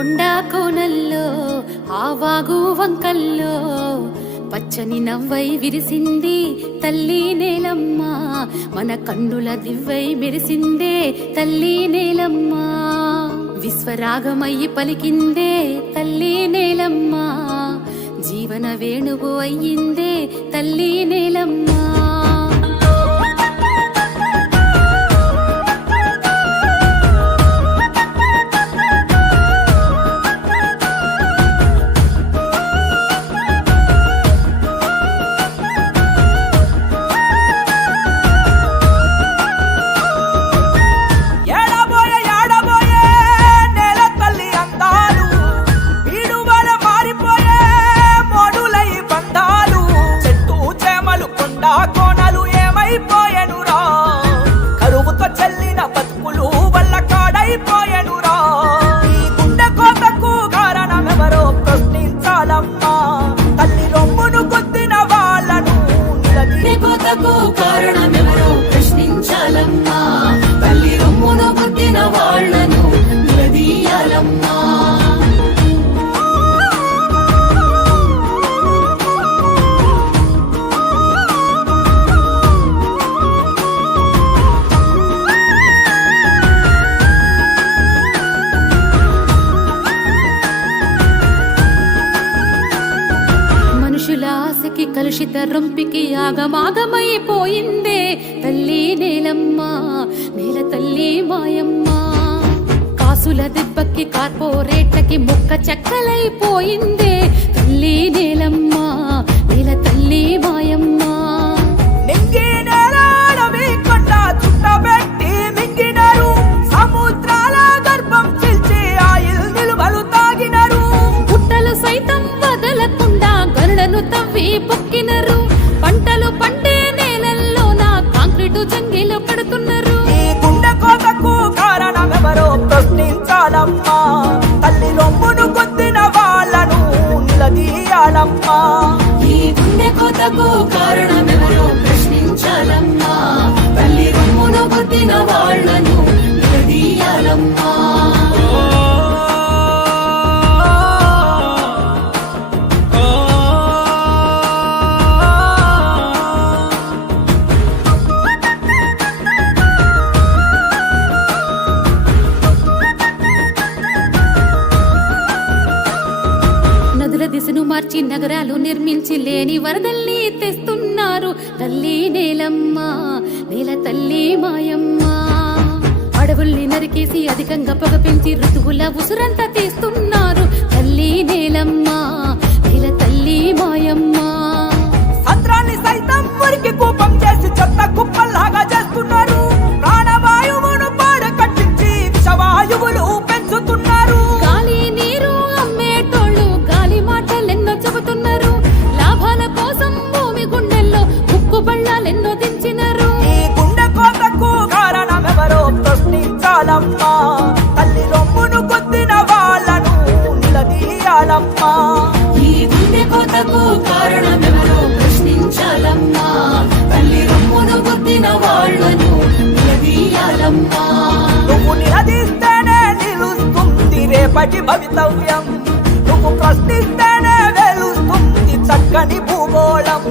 కొండా కోనల్లో ఆవాగు వంకల్లో పచ్చని నవ్వై విరిసింది తల్లి నేలమ్మ. మన కన్నుల దివ్వై మెరిసిందే తల్లి నేలమ్మ. విశ్వరాగమయ్యి పలికిందే తల్లి నేలమ్మ. జీవన వేణువు అయ్యిందే తల్లి నేలమ్మ. కారణమెవరో ప్రశ్నించాలమ్మా. తల్లి రొమ్మును గుద్దిన వాళ్లను నిలదీయాలమ్మా. ఆశకి కలుషిత రొంపికి ఆగమాగమైపోయిందే తల్లి నేలమ్మ. నేల తల్లి మాయమ్మ. కాసుల దెబ్బకి కార్పొరేట్లకి ముక్క చెక్కలైపోయిందే తల్లి నేలమ్మ. నేల తల్లి మాయమ్మ. తవ్వి పొక్కినరు. పంటలు పండే నేలల్లో నా కాంక్రీటు జంగిలో పడుతున్నారు. ఈ గుండె కోతకు కారణమెవరో ప్రశ్నించాలమ్మా. తల్లి రొమ్మును కొద్దిన వాళ్ళను నిలదీయాలమ్మా. ఈ గుండె కోతకు కారణమెవరో ప్రశ్నించాలమ్మా. తల్లి రొమ్మును కొద్దిన వాళ్ళను నిలదీయాలమ్మా. దిశను మార్చి నగరాలు నిర్మించి లేని వరదల్ని తెస్తున్నారు తల్లి నేలమ్మ. నేల తల్లి మాయమ్మ. అడవుల్ని నరికేసి అధికంగా పొగ పెంచి ఋతువుల ఉసురంతా తీస్తున్నారు తల్లి నేలమ్మ. నేల తల్లి మాయమ్మ. సంద్రాన్ని సైతం మురికి కూపం చేసి చెత్త కుప్పల్లాగా చేస్తున్నారు. ప్రాణవాయువును పాడ కట్టించి విషవాయువులు పెంచుతున్నారు. గాలి నీరు అమ్మేటోళ్ళు గాలి మాటలెన్నో చెబుతున్నారు. లాభాల కోసం భూమి గుండెల్లో ముక్కు బళ్ళాలెన్నో దించినారు. ఈ గుండె కోతకు కారణమెవరో ప్రశ్నించాలమ్మా. తల్లి రొమ్మును కొద్దిన వాళ్ళను నిలదీయాలమ్మా. ఈ గుండె కోతకు కారణమెవరో ప్రశ్నించాలమ్మా. తల్లి రొమ్మును కొద్దిన వాళ్ళను నిలదీయాలమ్మా. నువ్వు నిలదీస్తేనే నిలుస్తుంది రేపటి భవితవ్యం. నువ్వు ప్రశ్నిస్తేనే వెలుస్తుంది చక్కని భూగోళం.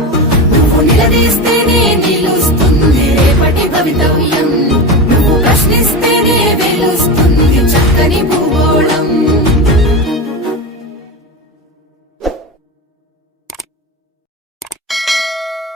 నువ్వు నిలదీస్తేనే నిలుస్తుంది రేపటి భవితవ్యం. నువ్వు ప్రశ్నిస్తేనే వెలుస్తుంది చక్కని భూగోళం.